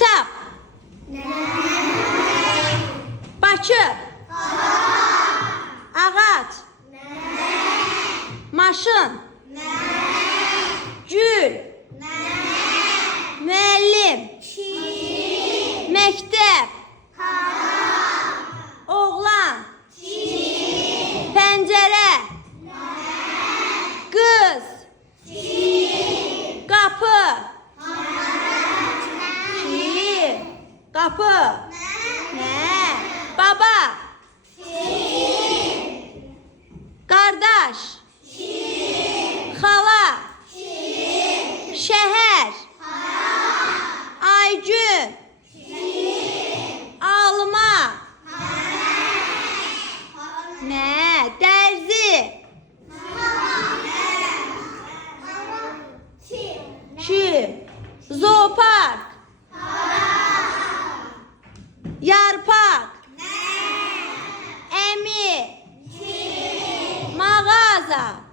Kitap. Bakı. Ağac. Maşın. Gül. Müəllim. Məktəb. Oğlan. Pəncərə. Qız. Qapı. Qapı. Nə? Baba. Qardaş. Xala. Şəhər. Aygün. Alma. Nə? Dərzi. Çim. Zoopark. Yarpak. Əmi. Mağaza.